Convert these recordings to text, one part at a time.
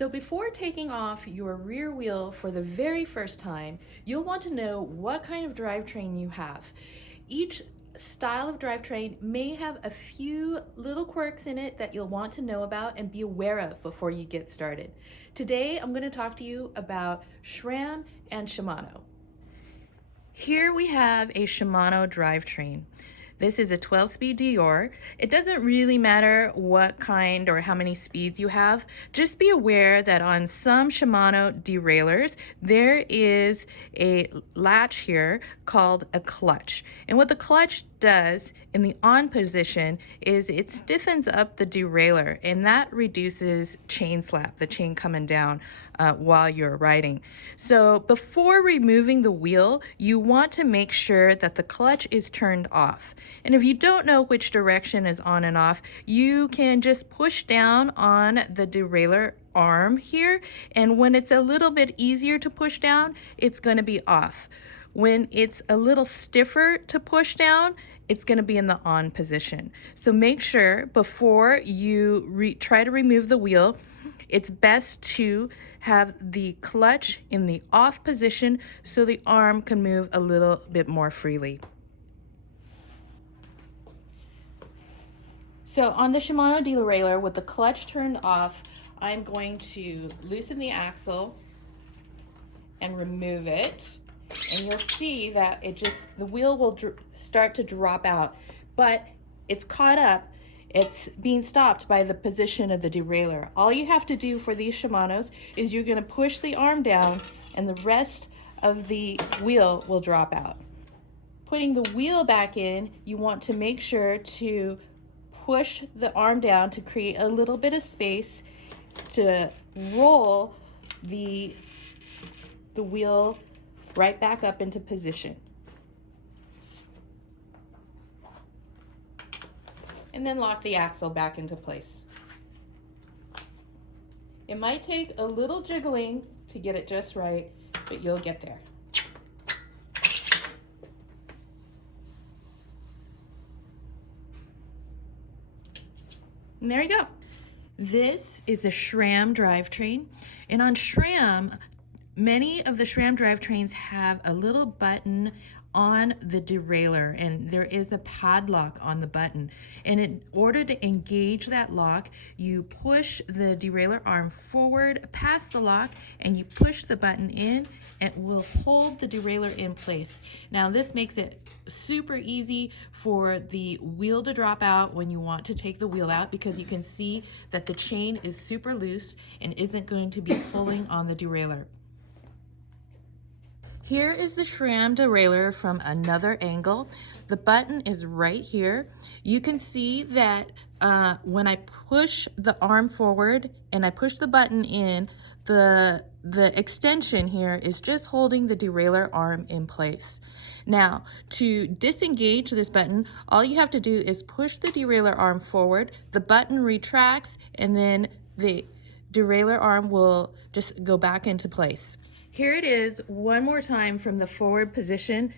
So before taking off your rear wheel for the very first time, you'll want to know what kind of drivetrain you have. Each style of drivetrain may have a few little quirks in it that you'll want to know about and be aware of before you get started. Today, I'm going to talk to you about SRAM and Shimano. Here we have a Shimano drivetrain. This is a 12-speed derailleur. It doesn't really matter what kind or how many speeds you have. Just be aware that on some Shimano derailleurs, there is a latch here called a clutch. And what the clutch does in the on position is it stiffens up the derailleur, and that reduces chain slap, the chain coming down while you're riding. So before removing the wheel, you want to make sure that the clutch is turned off. And if you don't know which direction is on and off, you can just push down on the derailleur arm here, and when it's a little bit easier to push down, it's going to be off. When it's a little stiffer to push down, it's going to be in the on position. So make sure before you try to remove the wheel, it's best to have the clutch in the off position so the arm can move a little bit more freely. So on the Shimano derailleur with the clutch turned off, I'm going to loosen the axle and remove it. And you'll see that the wheel will start to drop out, but it's caught up. It's being stopped by the position of the derailleur. All you have to do for these Shimanos is you're going to push the arm down and the rest of the wheel will drop out. Putting the wheel back in, you want to make sure to push the arm down to create a little bit of space to roll the wheel right back up into position. And then lock the axle back into place. It might take a little jiggling to get it just right, but you'll get there. And there you go. This is a SRAM drivetrain, and on SRAM, many of the SRAM drivetrains have a little button on the derailleur, and there is a padlock on the button. And in order to engage that lock, you push the derailleur arm forward past the lock, and you push the button in, and it will hold the derailleur in place. Now this makes it super easy for the wheel to drop out when you want to take the wheel out, because you can see that the chain is super loose and isn't going to be pulling on the derailleur. Here is the SRAM derailleur from another angle. The button is right here. You can see that when I push the arm forward and I push the button in, the extension here is just holding the derailleur arm in place. Now, to disengage this button, all you have to do is push the derailleur arm forward, the button retracts, and then the derailleur arm will just go back into place. Here it is one more time from the forward position,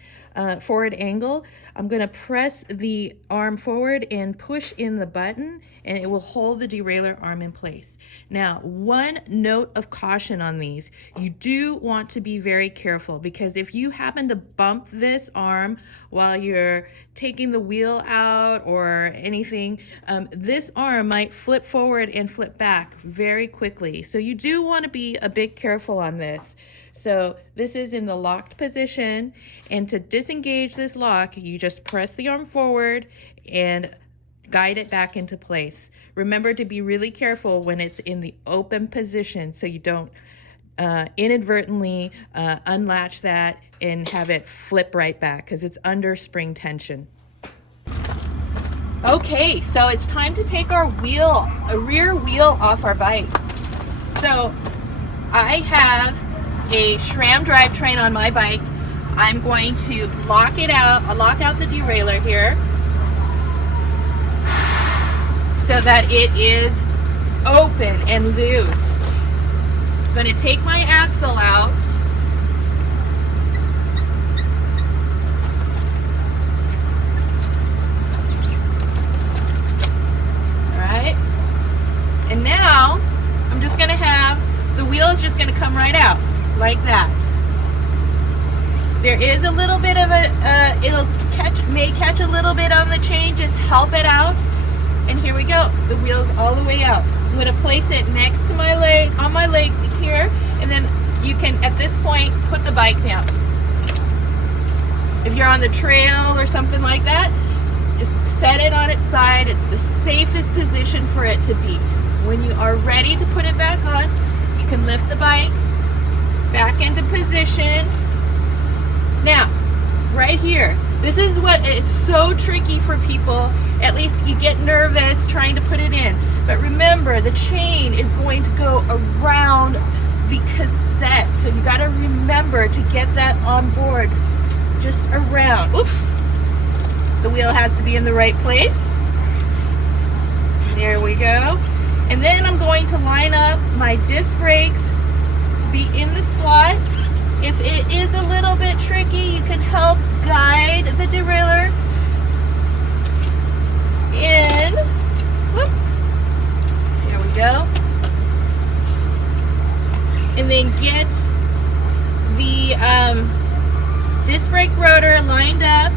forward angle. I'm going to press the arm forward and push in the button, and it will hold the derailleur arm in place. Now, one note of caution on these, you do want to be very careful, because if you happen to bump this arm while you're taking the wheel out or anything, this arm might flip forward and flip back very quickly. So you do want to be a bit careful on this. So this is in the locked position, and to disengage this lock, you just press the arm forward and guide it back into place. Remember to be really careful when it's in the open position so you don't inadvertently unlatch that and have it flip right back, because it's under spring tension. Okay, so it's time to take our rear wheel off our bike. So I have a SRAM drivetrain on my bike. I'm going to lock it out. I'll lock out the derailleur here so that it is open and loose. I'm going to take my axle out. All right. And now I'm just going to have the wheel is just going to come right out like that. There is a little bit of may catch a little bit on the chain, just help it out. And here we go, the wheel's all the way out. I'm going to place it next to my leg, on my leg here, and then you can, at this point, put the bike down. If you're on the trail or something like that, just set it on its side. It's the safest position for it to be. When you are ready to put it back on, you can lift the bike back into position. Now, right here, this is what is so tricky for people. At least you get nervous trying to put it in. But remember, the chain is going to go around the cassette. So you got to remember to get that on board, just around. Oops. The wheel has to be in the right place. There we go. And then I'm going to line up my disc brakes to be in the slot. If it is a little bit tricky, you can help guide the derailleur in. Whoops. There we go. And then get the disc brake rotor lined up.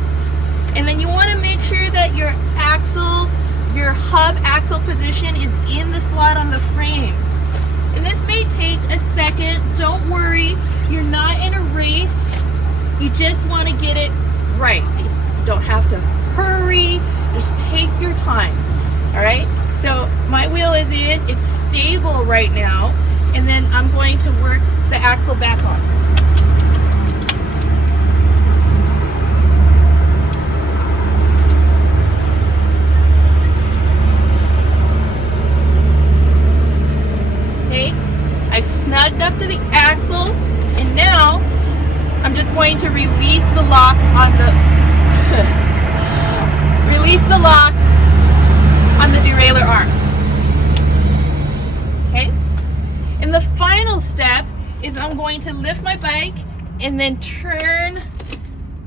And then you want to make sure that your axle, your hub axle position is in the slot on the frame. And this may take a second. Don't worry. You're not in a race. You just want to get it right. You don't have to hurry. Just take your time. All right? So my wheel is in. It's stable right now. And then I'm going to work the axle back on. I snugged up to the axle, and now I'm just going to release the lock on the derailleur arm. Okay? And the final step is I'm going to lift my bike and then turn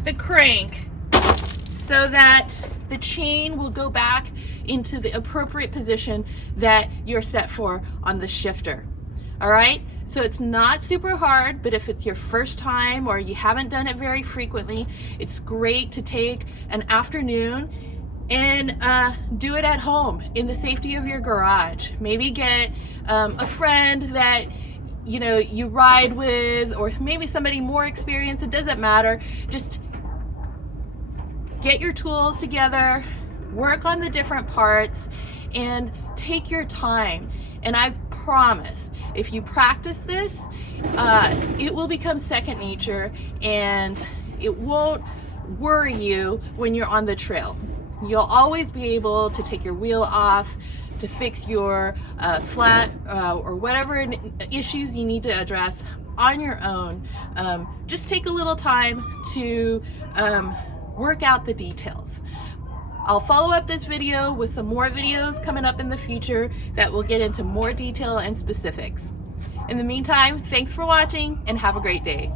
the crank so that the chain will go back into the appropriate position that you're set for on the shifter. All right, so it's not super hard, but if it's your first time or you haven't done it very frequently, it's great to take an afternoon and do it at home in the safety of your garage. Maybe get a friend that you ride with, or maybe somebody more experienced. It doesn't matter. Just get your tools together, work on the different parts, and take your time. And I promise, if you practice this, it will become second nature, and it won't worry you when you're on the trail. You'll always be able to take your wheel off, to fix your flat or whatever issues you need to address on your own. Just take a little time to work out the details. I'll follow up this video with some more videos coming up in the future that will get into more detail and specifics. In the meantime, thanks for watching and have a great day.